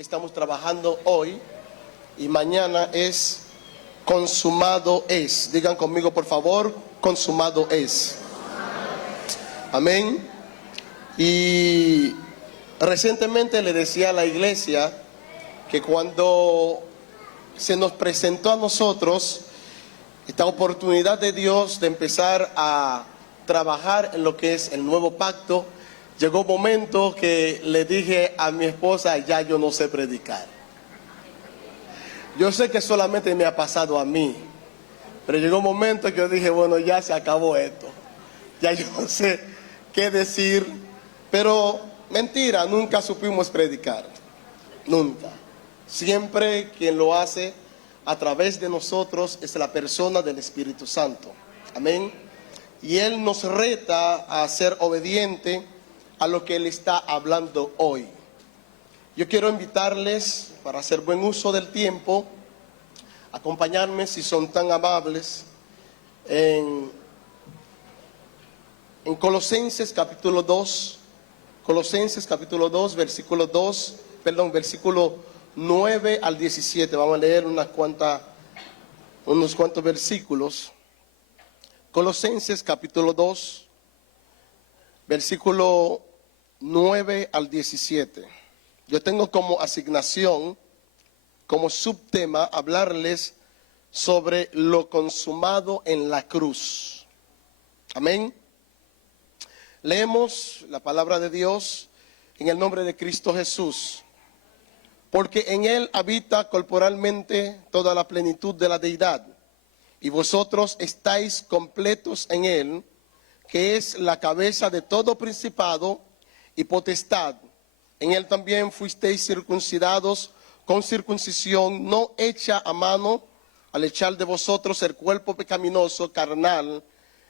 que estamos trabajando hoy y mañana es consumado es. Digan conmigo, por favor, consumado es. Amén. Y recientemente le decía a la iglesia que cuando se nos presentó a nosotros esta oportunidad de Dios de empezar a trabajar en lo que es el nuevo pacto, llegó un momento que le dije a mi esposa, ya yo no sé predicar. Yo sé que solamente me ha pasado a mí, pero llegó un momento que yo dije, bueno, ya se acabó esto. Ya yo no sé qué decir, pero mentira, nunca supimos predicar. Nunca. Siempre quien lo hace a través de nosotros es la persona del Espíritu Santo. Amén. Y Él nos reta a ser obediente a lo que Él está hablando hoy. Yo quiero invitarles, para hacer buen uso del tiempo, a acompañarme, si son tan amables, en Colosenses capítulo 2, Colosenses capítulo 2, versículo 9 al 17. Vamos a leer unos cuantos versículos. Colosenses capítulo 2, versículo 9 al 17. Yo tengo como asignación, como subtema, hablarles sobre lo consumado en la cruz. Amén. Leemos la palabra de Dios en el nombre de Cristo Jesús. Porque en Él habita corporalmente toda la plenitud de la deidad, y vosotros estáis completos en Él, que es la cabeza de todo principado y potestad. En Él también fuisteis circuncidados con circuncisión no hecha a mano, al echar de vosotros el cuerpo pecaminoso carnal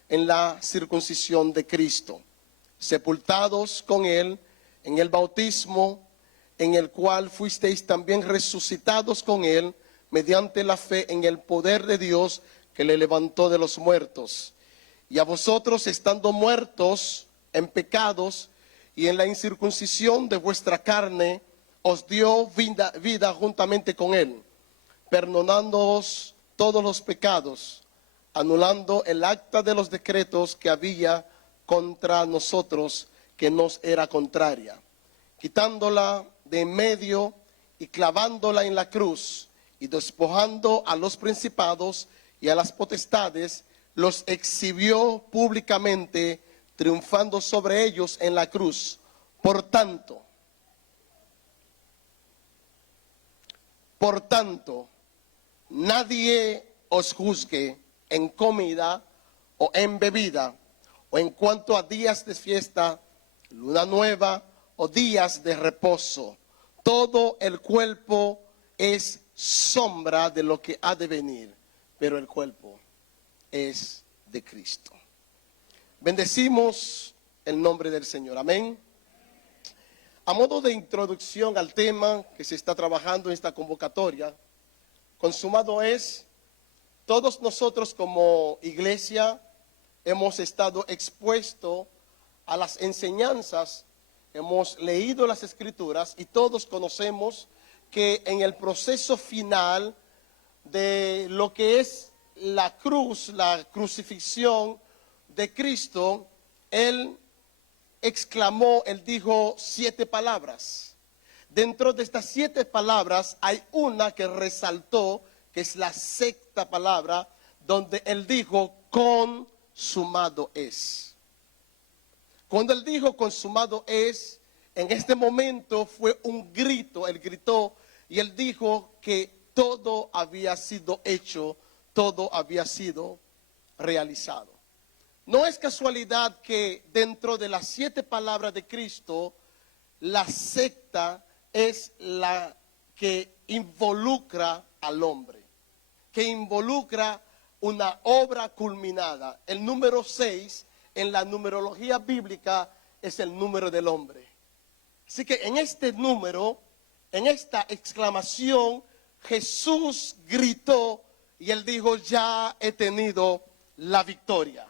en la circuncisión de Cristo, sepultados con Él en el bautismo, en el cual fuisteis también resucitados con Él mediante la fe en el poder de Dios que le levantó de los muertos. Y a vosotros, estando muertos en pecados y en la incircuncisión de vuestra carne, os dio vida juntamente con Él, perdonándoos todos los pecados, anulando el acta de los decretos que había contra nosotros, que nos era contraria, quitándola de en medio y clavándola en la cruz, y despojando a los principados y a las potestades, los exhibió públicamente, triunfando sobre ellos en la cruz. Por tanto, nadie os juzgue en comida o en bebida, o en cuanto a días de fiesta, luna nueva o días de reposo. Todo el cuerpo es sombra de lo que ha de venir, pero el cuerpo es de Cristo. Bendecimos el nombre del Señor. Amén. A modo de introducción al tema que se está trabajando en esta convocatoria, consumado es, todos nosotros como iglesia hemos estado expuestos a las enseñanzas, hemos leído las escrituras y todos conocemos que en el proceso final de lo que es la cruz, la crucifixión de Cristo, Él exclamó, Él dijo 7 palabras. Dentro de estas 7 palabras hay una que resaltó, que es la 6ª palabra, donde Él dijo, consumado es. Cuando Él dijo consumado es, en este momento fue un grito, Él gritó y Él dijo que todo había sido hecho, todo había sido realizado. No es casualidad que dentro de las 7 palabras de Cristo, la 6ª es la que involucra al hombre, que involucra una obra culminada. El número 6 en la numerología bíblica es el número del hombre. Así que en este número, en esta exclamación, Jesús gritó y Él dijo, ya he tenido la victoria.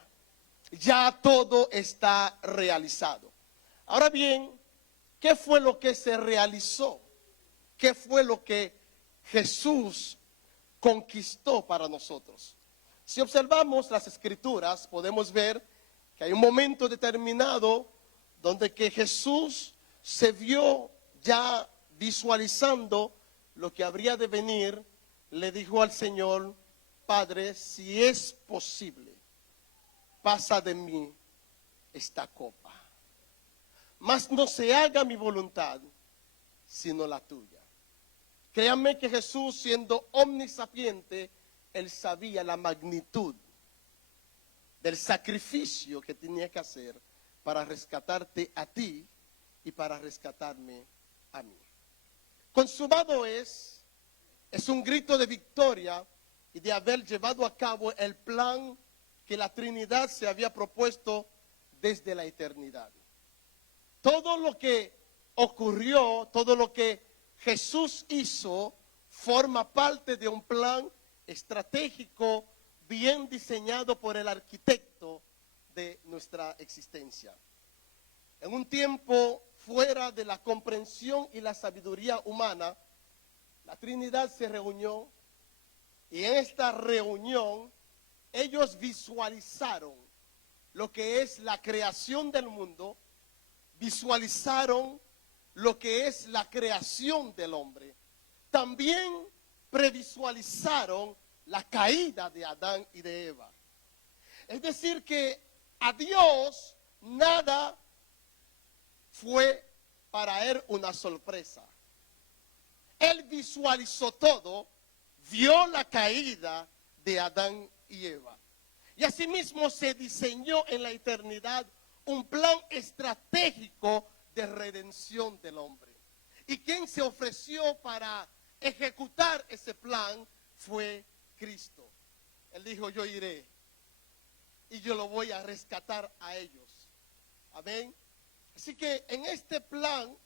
Ya todo está realizado. Ahora bien, ¿qué fue lo que se realizó? qué fue lo que Jesús conquistó para nosotros. Si observamos las Escrituras, podemos ver que hay un momento determinado donde que Jesús se vio ya visualizando lo que habría de venir. Le dijo al Señor: Padre, si es posible, pasa de mí esta copa, mas no se haga mi voluntad, sino la tuya. Créanme que Jesús, siendo omnisapiente, él sabía la magnitud del sacrificio que tenía que hacer para rescatarte a ti y para rescatarme a mí. Consumado es un grito de victoria y de haber llevado a cabo el plan que la Trinidad se había propuesto desde la eternidad. Todo lo que ocurrió, todo lo que Jesús hizo, forma parte de un plan estratégico bien diseñado por el arquitecto de nuestra existencia. En un tiempo fuera de la comprensión y la sabiduría humana, la Trinidad se reunió, y en esta reunión ellos visualizaron lo que es la creación del mundo, visualizaron lo que es la creación del hombre. También previsualizaron la caída de Adán y de Eva. Es decir, que a Dios nada fue para él una sorpresa. Él visualizó todo, vio la caída de Adán y Eva. Y asimismo se diseñó en la eternidad un plan estratégico de redención del hombre. Y quien se ofreció para ejecutar ese plan fue Cristo. Él dijo: yo iré y yo lo voy a rescatar a ellos. Amén. Así que en este plan,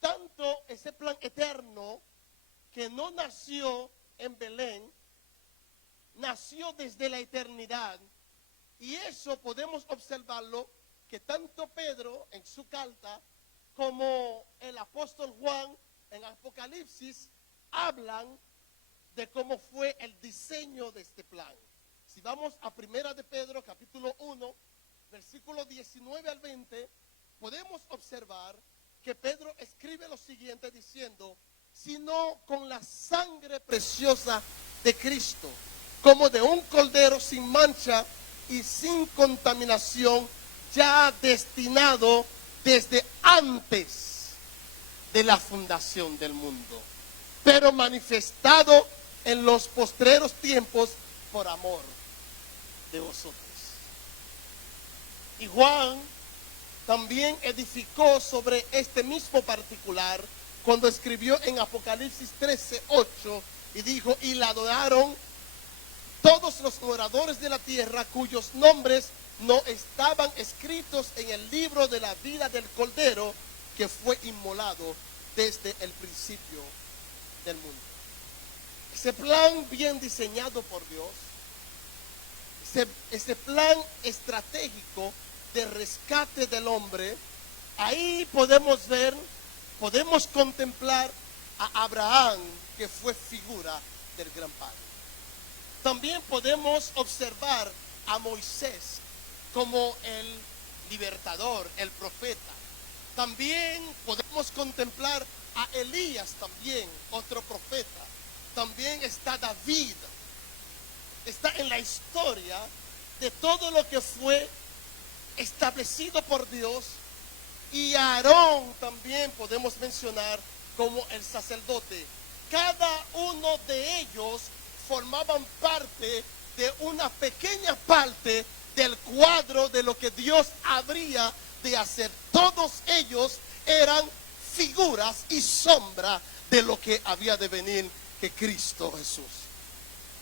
tanto ese plan eterno que no nació en Belén, nació desde la eternidad. Y eso podemos observarlo, que tanto Pedro en su carta como el apóstol Juan en Apocalipsis hablan de cómo fue el diseño de este plan. Si vamos a Primera de Pedro, capítulo 1, versículo 19 al 20, podemos observar que Pedro escribe lo siguiente diciendo: sino con la sangre preciosa de Cristo, como de un cordero sin mancha y sin contaminación, ya destinado desde antes de la fundación del mundo, pero manifestado en los postreros tiempos por amor de vosotros. Y Juan también edificó sobre este mismo particular cuando escribió en Apocalipsis 13:8 y dijo: y la adoraron todos los moradores de la tierra cuyos nombres no estaban escritos en el libro de la vida del Cordero que fue inmolado desde el principio del mundo. Ese plan bien diseñado por Dios, ese plan estratégico de rescate del hombre, ahí podemos ver, podemos contemplar a Abraham, que fue figura del gran padre. También podemos observar a Moisés como el libertador, el profeta. También podemos contemplar a Elías, también otro profeta. También está David. Está en la historia de todo lo que fue establecido por Dios. Y Aarón también podemos mencionar como el sacerdote. Cada uno de ellos formaban parte de una pequeña parte del cuadro de lo que Dios habría de hacer. Todos ellos eran figuras y sombra de lo que había de venir, que Cristo Jesús.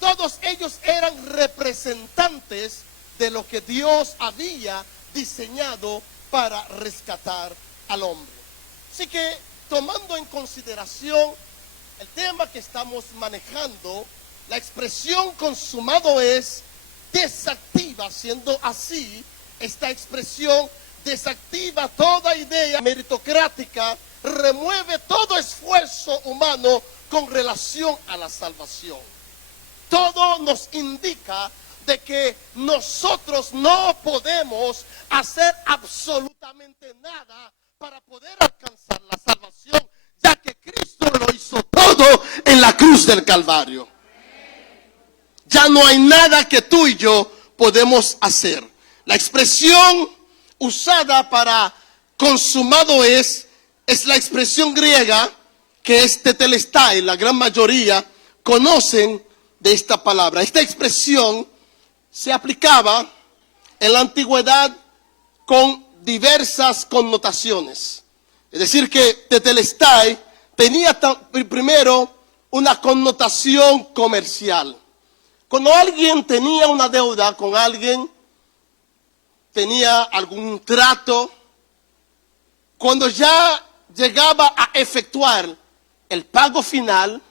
Todos ellos eran representantes de lo que Dios había diseñado para rescatar al hombre. Así que, tomando en consideración el tema que estamos manejando, la expresión consumado es desactiva, siendo así esta expresión desactiva toda idea meritocrática, remueve todo esfuerzo humano con relación a la salvación. Todo nos indica de que nosotros no podemos hacer absolutamente nada para poder alcanzar la salvación, ya que Cristo lo hizo todo en la cruz del Calvario. Ya no hay nada que tú y yo podemos hacer. La expresión usada para consumado es la expresión griega que es tetelestai. La gran mayoría conocen de esta palabra. Esta expresión se aplicaba en la antigüedad con diversas connotaciones. Es decir, que tetelestai tenía primero una connotación comercial. Cuando alguien tenía una deuda con alguien, tenía algún trato, cuando ya llegaba a efectuar el pago final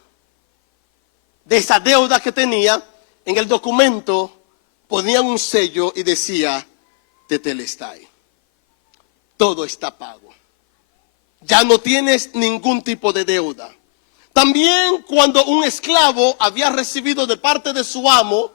de esa deuda que tenía, en el documento ponían un sello y decía tetelestai. Todo está pago. Ya no tienes ningún tipo de deuda. También cuando un esclavo había recibido de parte de su amo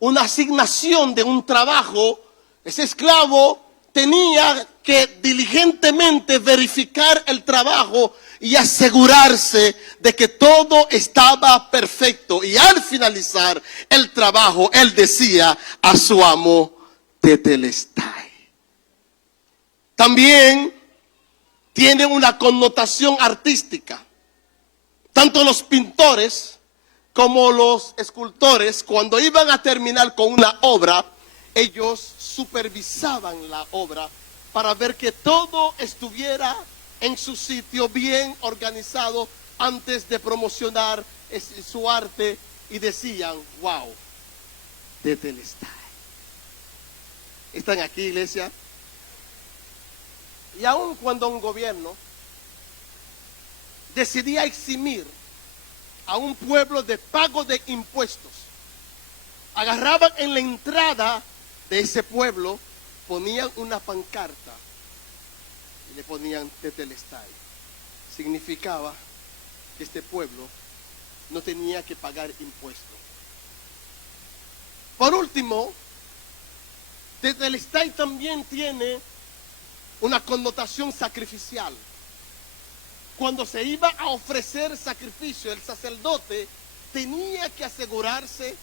una asignación de un trabajo, ese esclavo tenía que diligentemente verificar el trabajo y asegurarse de que todo estaba perfecto. Y al finalizar el trabajo, él decía a su amo, tetelestai. También tiene una connotación artística. Tanto los pintores como los escultores, cuando iban a terminar con una obra, ellos supervisaban la obra para ver que todo estuviera en su sitio, bien organizado, antes de promocionar su arte, y decían, wow, tetelestai. ¿Están aquí, iglesia? Y aun cuando un gobierno decidía eximir a un pueblo de pago de impuestos, agarraban en la entrada de ese pueblo, ponían una pancarta y le ponían tetelestai. Significaba que este pueblo no tenía que pagar impuestos. Por último, tetelestai también tiene una connotación sacrificial. Cuando se iba a ofrecer sacrificio, el sacerdote tenía que asegurarse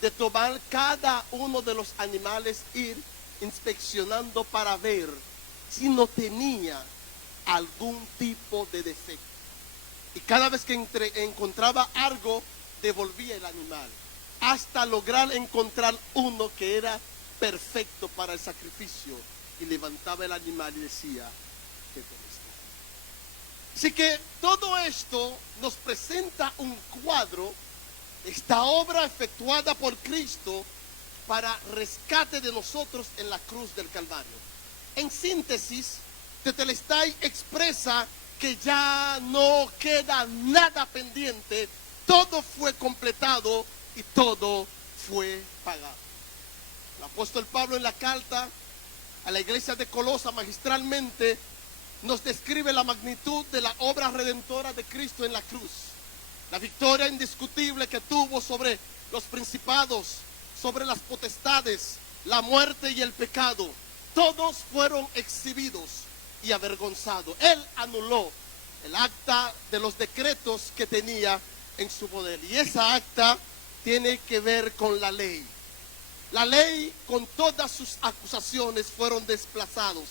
de tomar cada uno de los animales, ir inspeccionando para ver si no tenía algún tipo de defecto. Y cada vez que encontraba algo, devolvía el animal, hasta lograr encontrar uno que era perfecto para el sacrificio, y levantaba el animal y decía, tetelestai. Así que todo esto nos presenta un cuadro, esta obra efectuada por Cristo para rescate de nosotros en la cruz del Calvario. En síntesis, tetelestai expresa que ya no queda nada pendiente, todo fue completado y todo fue pagado. El apóstol Pablo en la carta a la iglesia de Colosa magistralmente nos describe la magnitud de la obra redentora de Cristo en la cruz. La victoria indiscutible que tuvo sobre los principados, sobre las potestades, la muerte y el pecado. Todos fueron exhibidos y avergonzados. Él anuló el acta de los decretos que tenía en su poder. Y esa acta tiene que ver con la ley. La ley, con todas sus acusaciones, fueron desplazados,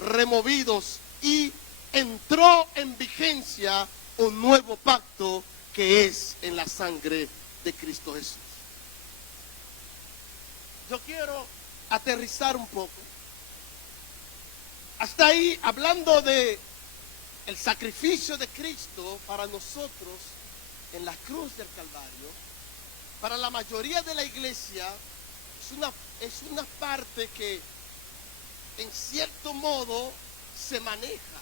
removidos, y entró en vigencia un nuevo pacto que es en la sangre de Cristo Jesús. Yo quiero aterrizar un poco. Hasta ahí, hablando de el sacrificio de Cristo para nosotros en la cruz del Calvario, para la mayoría de la iglesia es una parte que en cierto modo se maneja.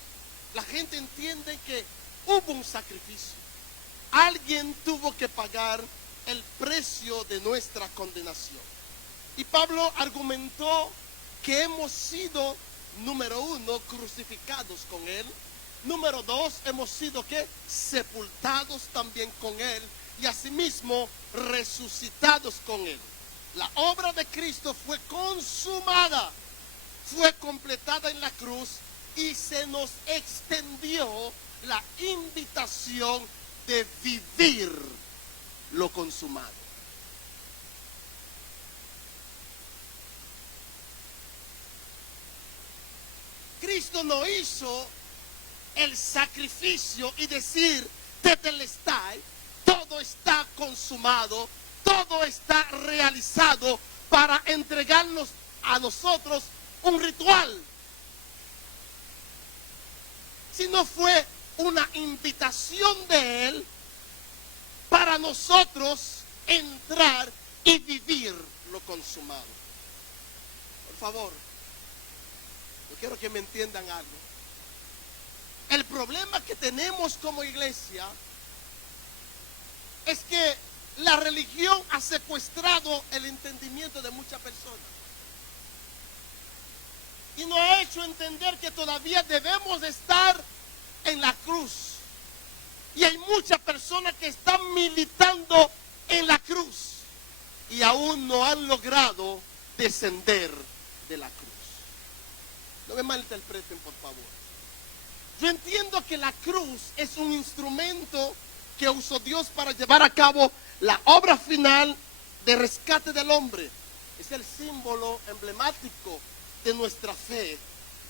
La gente entiende que hubo un sacrificio. Alguien tuvo que pagar el precio de nuestra condenación. Y Pablo argumentó que hemos sido Número uno, crucificados con Él. Número dos, hemos sido ¿qué? Sepultados también con Él. Y asimismo, resucitados con Él. La obra de Cristo fue consumada, fue completada en la cruz y se nos extendió la invitación de vivir lo consumado. Cristo no hizo el sacrificio y decir, tetelestai, todo está consumado, todo está realizado para entregarnos a nosotros un ritual. Sino fue una invitación de Él para nosotros entrar y vivir lo consumado. Por favor, yo quiero que me entiendan algo. El problema que tenemos como iglesia es que la religión ha secuestrado el entendimiento de muchas personas y nos ha hecho entender que todavía debemos de estar en la cruz. Y hay muchas personas que están militando en la cruz y aún no han logrado descender de la cruz. No me malinterpreten, por favor. Yo entiendo que la cruz es un instrumento que usó Dios para llevar a cabo la obra final de rescate del hombre. Es el símbolo emblemático de nuestra fe,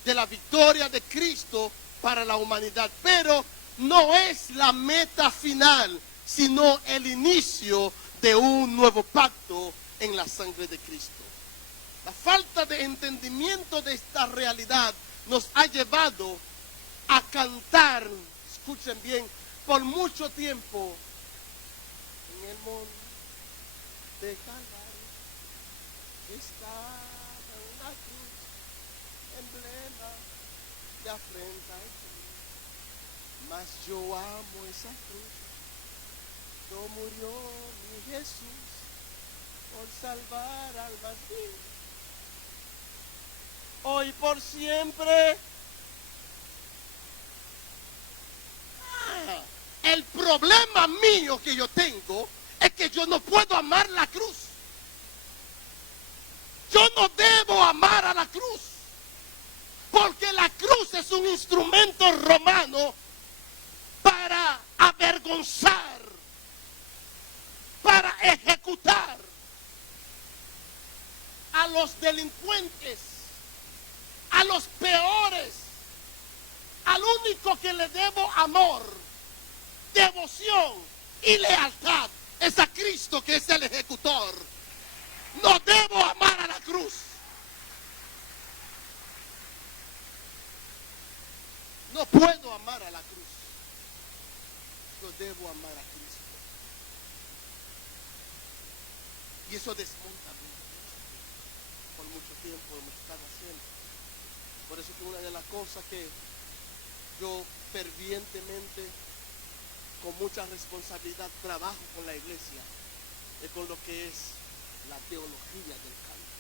de la victoria de Cristo para la humanidad. Pero no es la meta final, sino el inicio de un nuevo pacto en la sangre de Cristo. La falta de entendimiento de esta realidad nos ha llevado a cantar, escuchen bien, por mucho tiempo, en el monte Calvario estaba una cruz, emblema de afrenta y cruz. Mas yo amo esa cruz, no murió mi Jesús por salvar almas mías. Hoy por siempre. El problema mío que yo tengo es que yo no puedo amar la cruz. Yo no debo amar a la cruz, porque la cruz es un instrumento romano para avergonzar, para ejecutar a los delincuentes, a los peores. Al único que le debo amor, devoción y lealtad es a Cristo, que es el ejecutor. No debo amar a la cruz. No puedo amar a la cruz. Yo debo amar a Cristo. Y eso desmonta por mucho tiempo hemos estado haciendo. Por eso que una de las cosas que yo fervientemente, con mucha responsabilidad, trabajo con la iglesia, es con lo que es la teología del canto.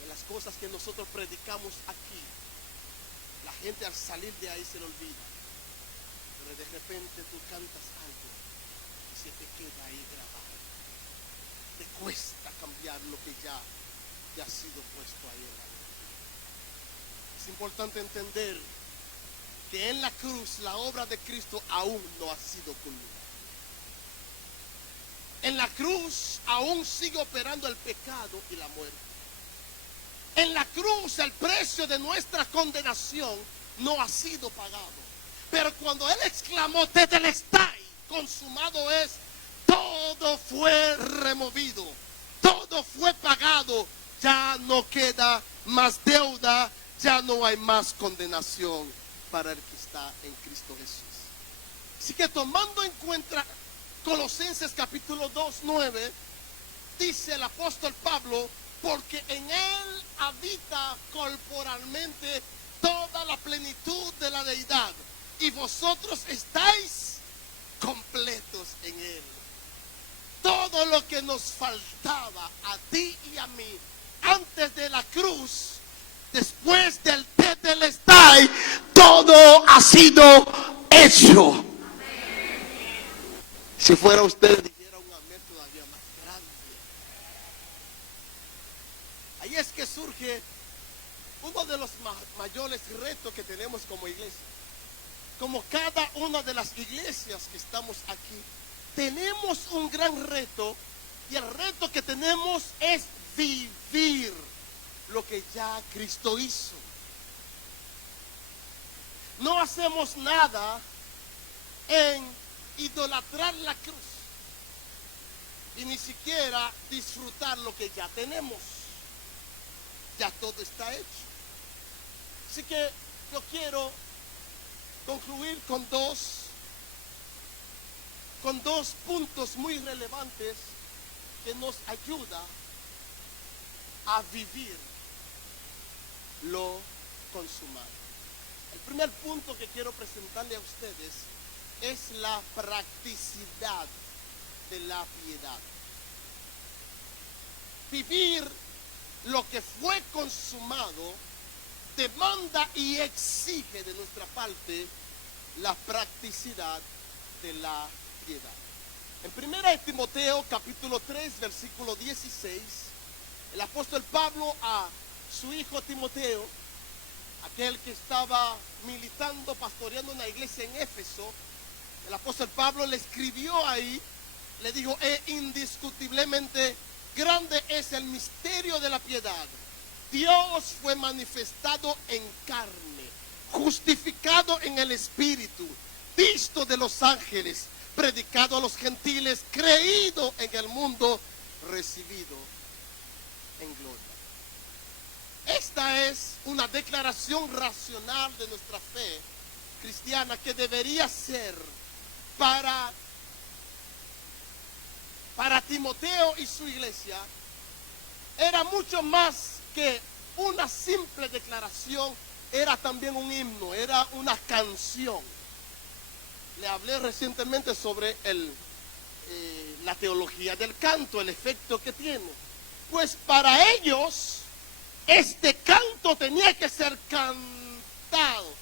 De las cosas que nosotros predicamos aquí, la gente al salir de ahí se le olvida, pero de repente tú cantas algo y se te queda ahí grabado. Te cuesta cambiar lo que ya ha sido puesto ahí en la vida. Es importante entender que en la cruz la obra de Cristo aún no ha sido culminada. En la cruz aún sigue operando el pecado y la muerte. En la cruz el precio de nuestra condenación no ha sido pagado. Pero cuando Él exclamó, tetelestai, consumado es, todo fue removido, todo fue pagado, ya no queda más deuda, ya no hay más condenación para el que está en Cristo Jesús. Así que tomando en cuenta Colosenses capítulo 2, 9, dice el apóstol Pablo, porque en Él habita corporalmente toda la plenitud de la deidad, y vosotros estáis completos en Él. Todo lo que nos faltaba a ti y a mí antes de la cruz, después del tetelestai, todo ha sido hecho. Si fuera usted, dijera un amén todavía más grande. Ahí es que surge uno de los mayores retos que tenemos como iglesia. Como cada una de las iglesias que estamos aquí, tenemos un gran reto, y el reto que tenemos es vivir lo que ya Cristo hizo. No hacemos nada en idolatrar la cruz y ni siquiera disfrutar lo que ya tenemos. Ya todo está hecho. Así que yo quiero concluir con dos puntos muy relevantes que nos ayuda a vivir lo consumado. El primer punto que quiero presentarle a ustedes es la practicidad de la piedad. Vivir lo que fue consumado demanda y exige de nuestra parte la practicidad de la piedad. En 1 Timoteo capítulo 3 versículo 16, el apóstol Pablo a su hijo Timoteo, aquel que estaba militando, pastoreando una iglesia en Éfeso, el apóstol Pablo le escribió ahí, le dijo: indiscutiblemente grande es el misterio de la piedad. Dios fue manifestado en carne, justificado en el Espíritu, visto de los ángeles, predicado a los gentiles, creído en el mundo, recibido en gloria. Esta es una declaración racional de nuestra fe cristiana que debería ser para Timoteo y su iglesia. Era mucho más que una simple declaración, era también un himno, era una canción. Le hablé recientemente sobre la teología del canto, el efecto que tiene. Pues para ellos, este canto tenía que ser cantado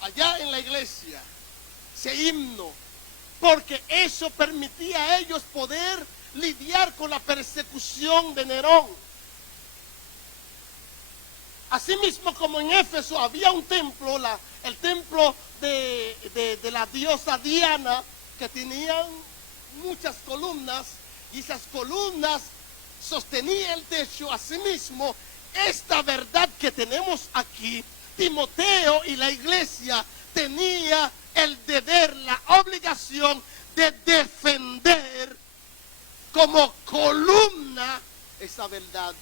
allá en la iglesia, ese himno, porque eso permitía a ellos poder lidiar con la persecución de Nerón. Asimismo, como en Éfeso había un templo, el templo de la diosa Diana, que tenían muchas columnas, y esas columnas sostenían el techo. Asimismo, esta verdad que tenemos aquí, Timoteo y la iglesia tenía el deber, la obligación de defender como columna esa verdad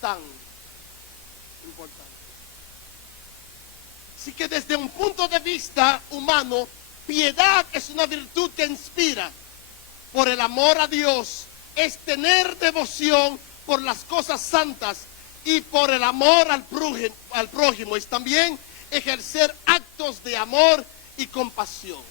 tan importante. Así que desde un punto de vista humano, piedad es una virtud que inspira por el amor a Dios, es tener devoción por las cosas santas y por el amor al prójimo, es también ejercer actos de amor y compasión.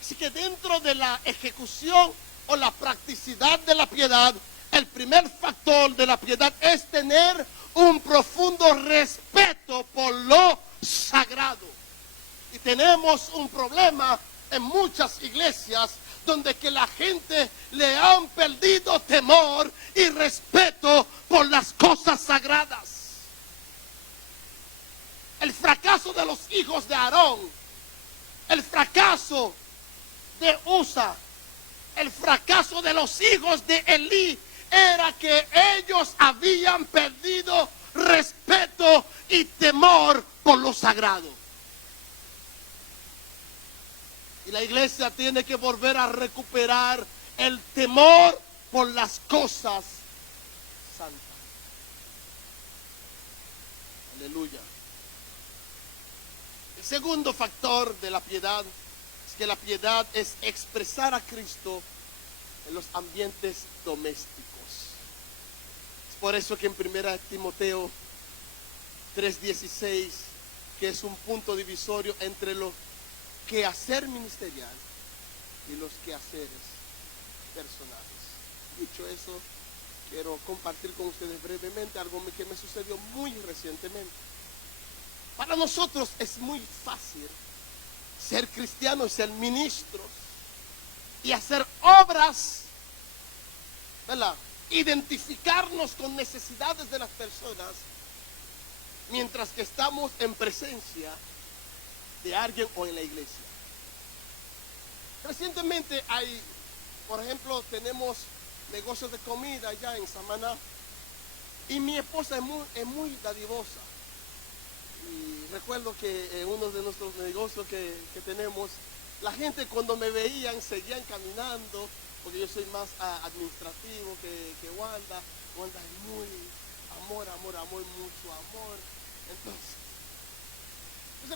Así que dentro de la ejecución o la practicidad de la piedad, el primer factor de la piedad es tener un profundo respeto por lo sagrado. Y tenemos un problema en muchas iglesias donde que la gente le han perdido temor y respeto por las cosas sagradas. El fracaso de los hijos de Aarón, el fracaso de Usa, el fracaso de los hijos de Elí, era que ellos habían perdido respeto y temor por lo sagrado. Y la iglesia tiene que volver a recuperar el temor por las cosas santas. Aleluya. El segundo factor de la piedad es que la piedad es expresar a Cristo en los ambientes domésticos. Es por eso que en 1 Timoteo 3:16, que es un punto divisorio entre lo quehacer ministerial y los quehaceres personales. Dicho eso, quiero compartir con ustedes brevemente algo que me sucedió muy recientemente. Para nosotros es muy fácil ser cristianos y ser ministros y hacer obras, ¿verdad? Identificarnos con necesidades de las personas mientras que estamos en presencia de alguien o en la iglesia. Recientemente por ejemplo, tenemos negocios de comida allá en Samaná y mi esposa es muy dadivosa. Y recuerdo que en uno de nuestros negocios que tenemos, la gente cuando me veían seguían caminando, porque yo soy más administrativo que Wanda. Wanda es muy amor, mucho amor. Entonces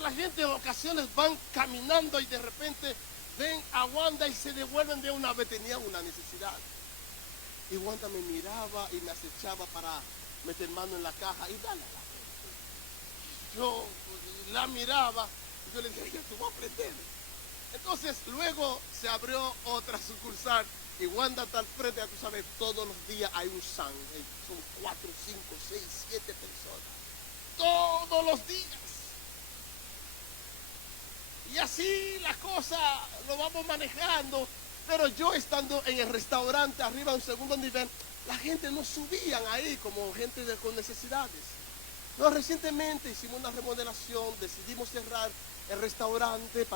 la gente en ocasiones van caminando y de repente ven a Wanda y se devuelven de una vez, tenían una necesidad. Y Wanda me miraba y me acechaba para meter mano en la caja y darle a la gente. Yo la miraba y yo le dije, tú vas a aprender. Entonces luego se abrió otra sucursal y Wanda está al frente, ya tú sabes, todos los días hay un sangre, son 4, 5, 6, 7 personas. Todos los días. Y así la cosa lo vamos manejando, pero yo estando en el restaurante arriba en un segundo nivel, la gente no subían ahí como gente con necesidades. No, recientemente hicimos una remodelación, decidimos cerrar el restaurante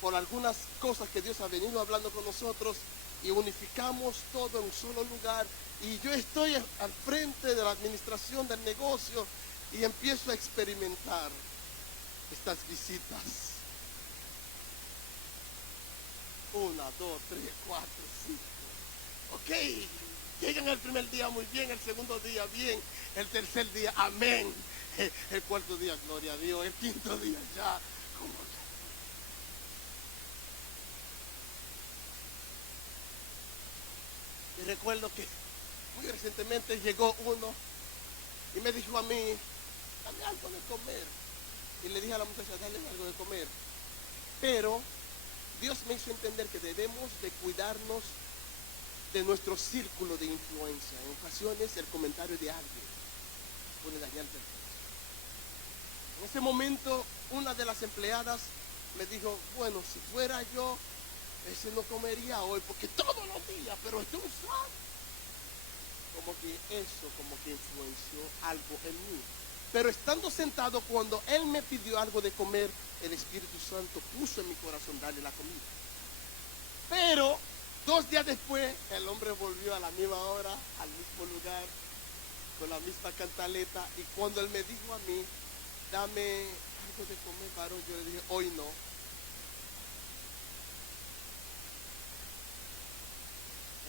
por algunas cosas que Dios ha venido hablando con nosotros y unificamos todo en un solo lugar. Y yo estoy al frente de la administración del negocio y empiezo a experimentar estas visitas. 1, 2, 3, 4, 5. Ok, llegan el primer día muy bien, el segundo día bien, el tercer día amén, el cuarto día gloria a Dios, el quinto día ya como que. Y recuerdo que muy recientemente llegó uno y me dijo a mí, dame algo de comer. Y le dije a la muchacha, dale algo de comer. Pero Dios me hizo entender que debemos de cuidarnos de nuestro círculo de influencia. En ocasiones el comentario de alguien puede dañar el negocio. En ese momento una de las empleadas me dijo, bueno, si fuera yo, ese no comería hoy, porque todos los días, pero estoy suave. Como que influenció algo en mí. Pero estando sentado, cuando él me pidió algo de comer, el Espíritu Santo puso en mi corazón darle la comida. Pero 2 días después, el hombre volvió a la misma hora, al mismo lugar, con la misma cantaleta. Y cuando él me dijo a mí, dame algo de comer, varón, yo le dije, hoy no.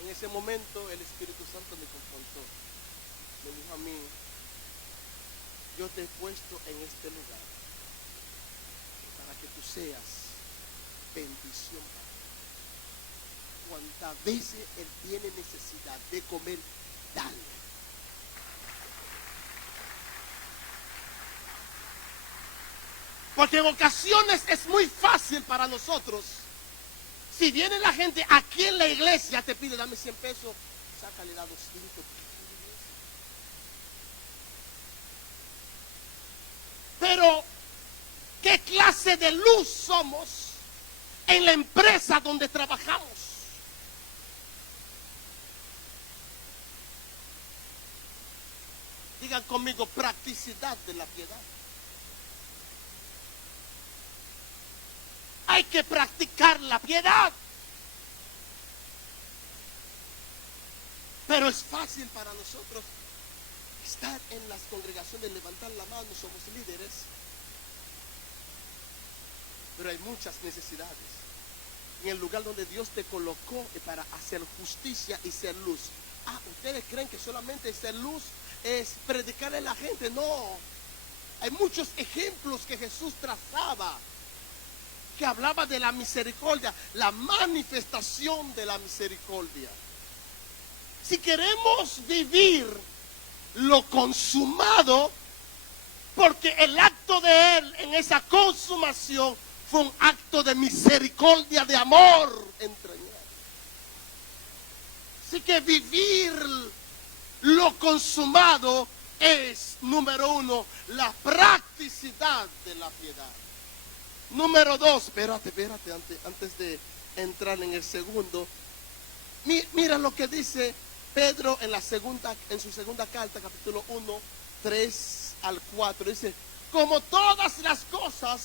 En ese momento el Espíritu Santo me confrontó. Me dijo a mí, yo te he puesto en este lugar para que tú seas bendición para él. Cuantas veces él tiene necesidad de comer, dale. Porque en ocasiones es muy fácil para nosotros. Si viene la gente aquí en la iglesia, te pide, dame 100 pesos, sácale la 200. Pero, ¿qué clase de luz somos en la empresa donde trabajamos? Digan conmigo, practicidad de la piedad. Hay que practicar la piedad. Pero es fácil para nosotros estar en las congregaciones, levantar la mano, somos líderes. Pero hay muchas necesidades. En el lugar donde Dios te colocó para hacer justicia y ser luz. ¿Ustedes creen que solamente ser luz es predicarle a la gente? No. Hay muchos ejemplos que Jesús trazaba, que hablaba de la misericordia, la manifestación de la misericordia. Si queremos vivir lo consumado, porque el acto de Él en esa consumación fue un acto de misericordia, de amor entrañable. Así que vivir lo consumado es, número uno, la practicidad de la piedad. Número dos, espérate, antes de entrar en el segundo. Mira lo que dice Pedro en su segunda carta, capítulo 1, 3 al 4. Dice, como todas las cosas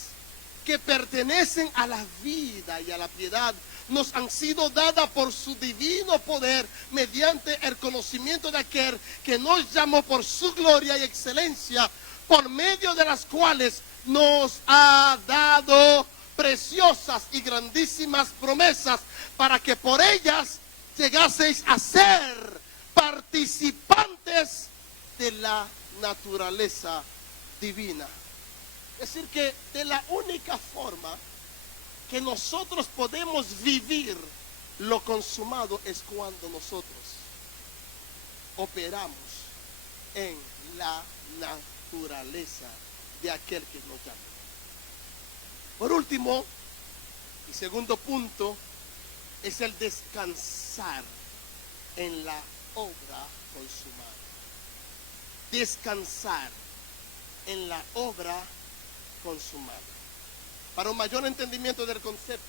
que pertenecen a la vida y a la piedad nos han sido dadas por su divino poder mediante el conocimiento de aquel que nos llamó por su gloria y excelencia, por medio de las cuales nos ha dado preciosas y grandísimas promesas, para que por ellas llegaseis a ser participantes de la naturaleza divina. Es decir, que de la única forma que nosotros podemos vivir lo consumado es cuando nosotros operamos en la naturaleza de aquel que nos llama. Por último, y segundo punto, es el descansar en la obra consumada. Descansar en la obra consumada. Para un mayor entendimiento del concepto,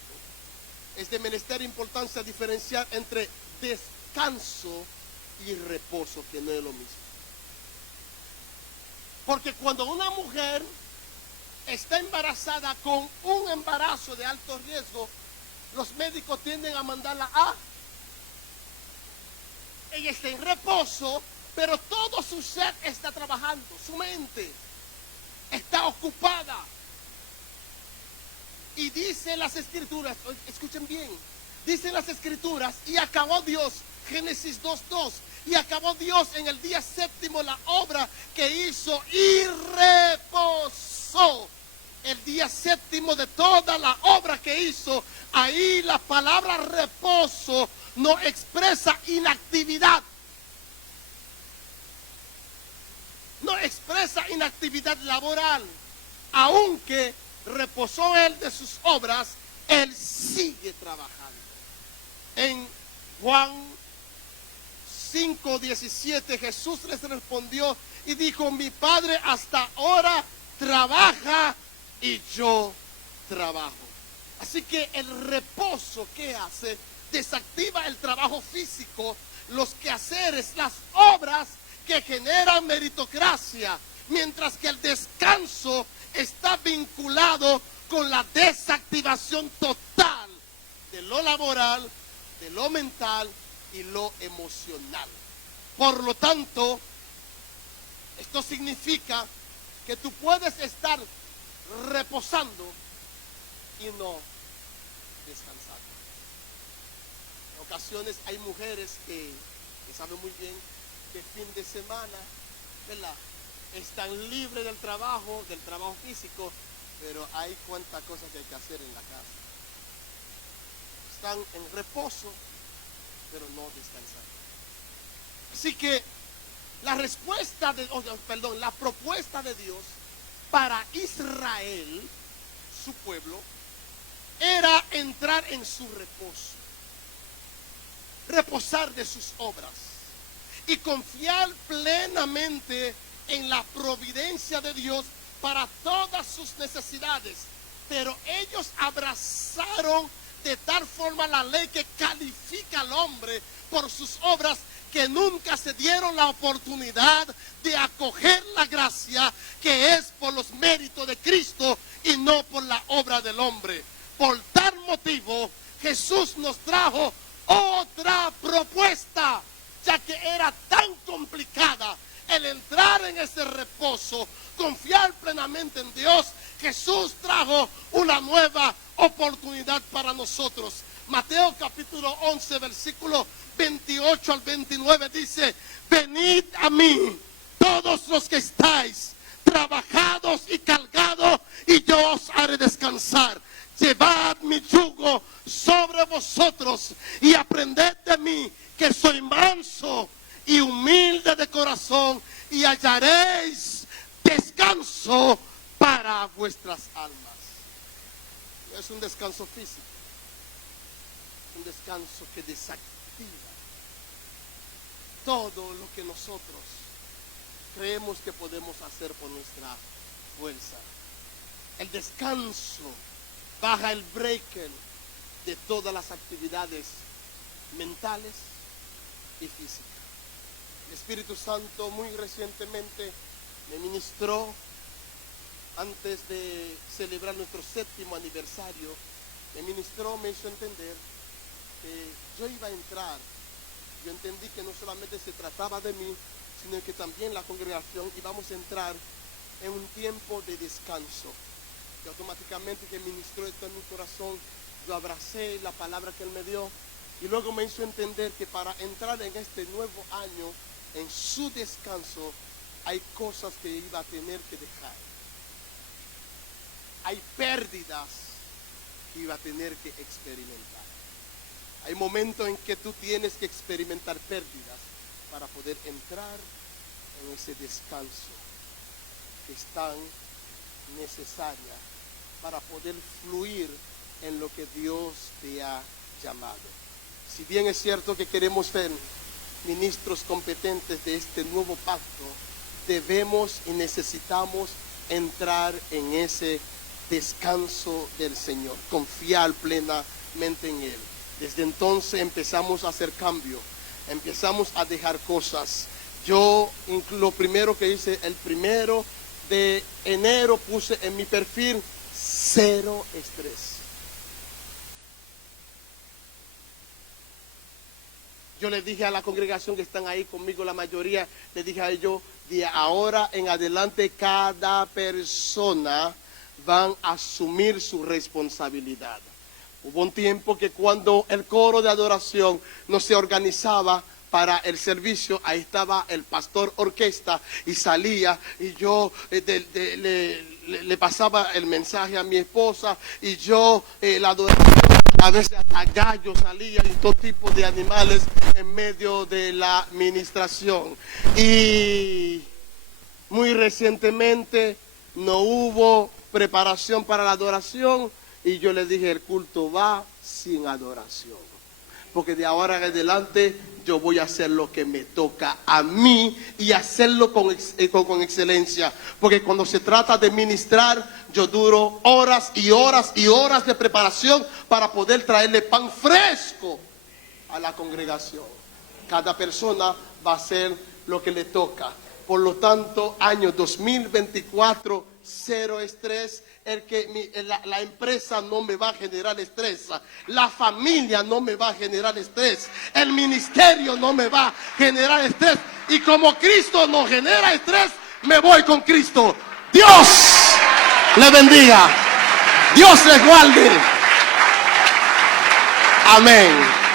es de menester importancia diferenciar entre descanso y reposo, que no es lo mismo. Porque cuando una mujer está embarazada con un embarazo de alto riesgo, los médicos tienden a mandarla a... Ella está en reposo, pero todo su ser está trabajando, su mente está ocupada. Y dicen las escrituras, escuchen bien, dicen las escrituras, y acabó Dios, Génesis 2:2, y acabó Dios en el día séptimo la obra que hizo y reposó. El día séptimo de toda la obra que hizo. Ahí la palabra reposo no expresa inactividad. No expresa inactividad laboral. Aunque reposó él de sus obras, él sigue trabajando. En Juan 5:17 Jesús les respondió y dijo, mi Padre hasta ahora trabaja y yo trabajo. Así que el reposo, ¿qué hace? Desactiva el trabajo físico, los quehaceres, las obras que generan meritocracia, mientras que el descanso está vinculado con la desactivación total de lo laboral, de lo mental y lo emocional. Por lo tanto, esto significa que tú puedes estar reposando y no descansando. En ocasiones hay mujeres que saben muy bien que fin de semana, ¿verdad?, están libres del trabajo físico, pero hay cuantas cosas que hay que hacer en la casa. Están en reposo, pero no descansando. Así que la propuesta de Dios para Israel, su pueblo, era entrar en su reposo, reposar de sus obras y confiar plenamente en la providencia de Dios para todas sus necesidades. Pero ellos abrazaron de tal forma la ley que califica al hombre por sus obras, que nunca se dieron la oportunidad de acoger la gracia que es por los méritos de Cristo y no por la obra del hombre. Por tal motivo, Jesús nos trajo otra propuesta, ya que era tan complicada el entrar en ese reposo, confiar plenamente en Dios. Jesús trajo una nueva oportunidad para nosotros. Mateo capítulo 11, versículo 28 al 29 dice, venid a mí todos los que estáis trabajados y cargados, y yo os haré descansar. Llevad mi yugo sobre vosotros y aprended de mí, que soy manso y humilde de corazón, y hallaréis descanso para vuestras almas. No es un descanso físico, es un descanso que desactiva todo lo que nosotros creemos que podemos hacer por nuestra fuerza. El descanso baja el breaker de todas las actividades mentales y físicas. El Espíritu Santo muy recientemente me ministró antes de celebrar nuestro 7º aniversario. Me hizo entender que yo iba a entrar. Yo entendí que no solamente se trataba de mí, sino que también la congregación íbamos a entrar en un tiempo de descanso. Y automáticamente que ministró esto en mi corazón, yo abracé la palabra que él me dio y luego me hizo entender que para entrar en este nuevo año, en su descanso, hay cosas que iba a tener que dejar. Hay pérdidas que iba a tener que experimentar. Hay momentos en que tú tienes que experimentar pérdidas para poder entrar en ese descanso que es tan necesaria para poder fluir en lo que Dios te ha llamado. Si bien es cierto que queremos ser ministros competentes de este nuevo pacto, debemos y necesitamos entrar en ese descanso del Señor, confiar plenamente en Él. Desde entonces empezamos a hacer cambio, empezamos a dejar cosas. Yo lo primero que hice, el 1 de enero puse en mi perfil 0 estrés. Yo le dije a la congregación que están ahí conmigo, la mayoría, le dije a ellos, de ahora en adelante cada persona van a asumir su responsabilidad. Hubo un tiempo que cuando el coro de adoración no se organizaba para el servicio, ahí estaba el pastor orquesta y salía y yo le pasaba el mensaje a mi esposa y yo la adoración, a veces hasta gallos salían y todo tipo de animales en medio de la administración. Y muy recientemente no hubo preparación para la adoración y yo le dije, el culto va sin adoración, porque de ahora en adelante yo voy a hacer lo que me toca a mí y hacerlo con excelencia, porque cuando se trata de ministrar, yo duro horas y horas y horas de preparación para poder traerle pan fresco a la congregación. Cada persona va a hacer lo que le toca. Por lo tanto, año 2024, 0 estrés. La empresa no me va a generar estrés, la familia no me va a generar estrés, el ministerio no me va a generar estrés, y como Cristo no genera estrés, me voy con Cristo. Dios le bendiga, Dios le guarde. Amén.